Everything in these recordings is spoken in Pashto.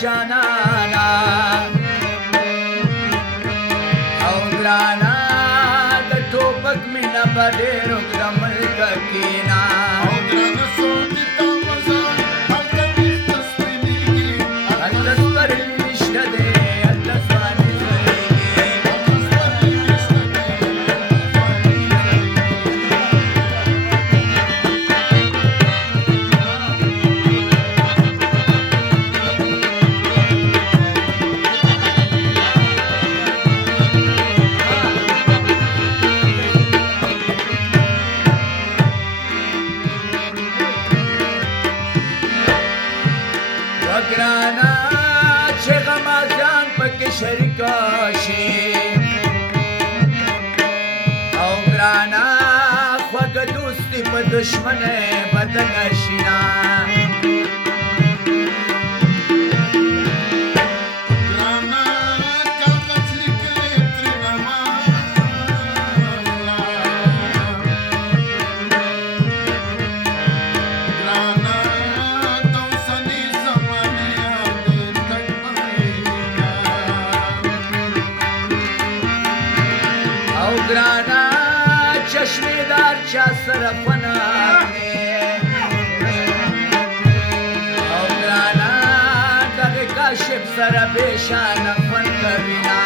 جانانا او ګرانا د ټوپک مینه به ډېر اوږده ملک کېنا هلته سپرلي نشته دی هلته ځواني ځلېږي وګرانا چې غمازان پکې شریکه شي او ګرانا خوږه دوستي په دښمنۍ بدله شي نه او ګرانا چشمېدار چا سره خوند اخلي او ګرانا دغه کاشف سره بېشانه خوند کوي نه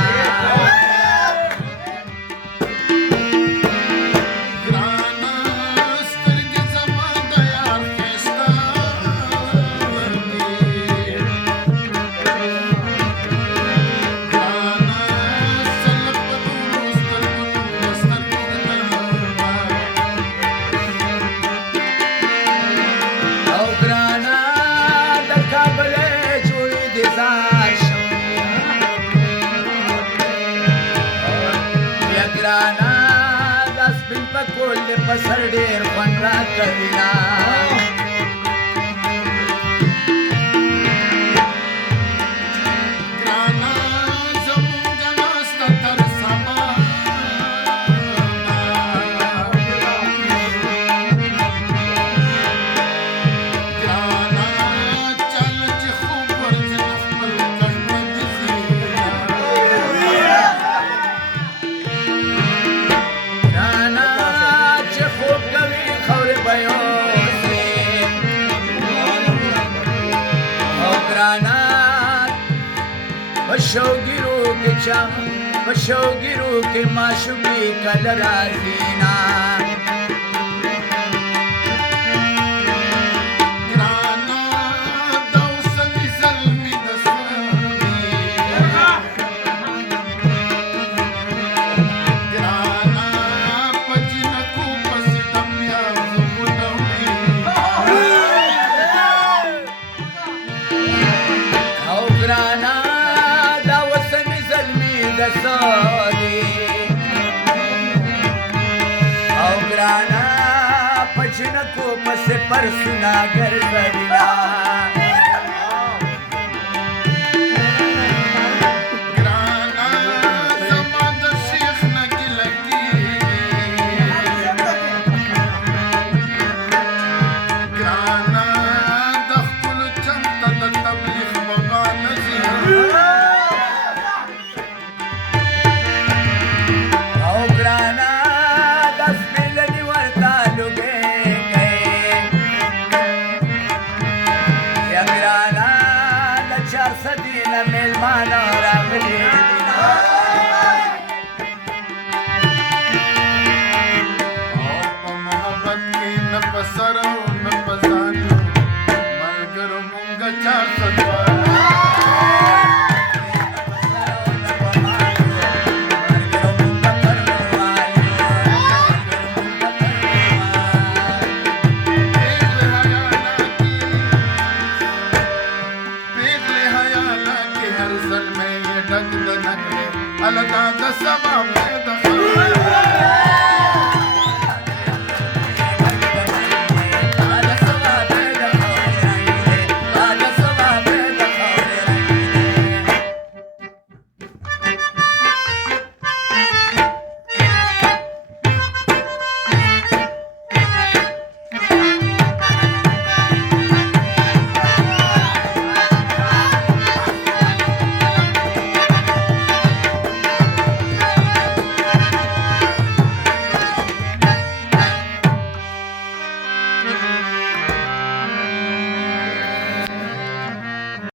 ګرانا دا سپین پکول دې په سر ډېر خوند راکوي نه پشوګیرو کې معشوقي کله راځي نه او ګرانا او ګرانا پچنکو پسې پرسونه ګرځوي نه ګرانا زما د شیخ نه ګیله کېږي ګرانا د خپلو چمته د تبلیغ بغا نه ځي الگ د سبب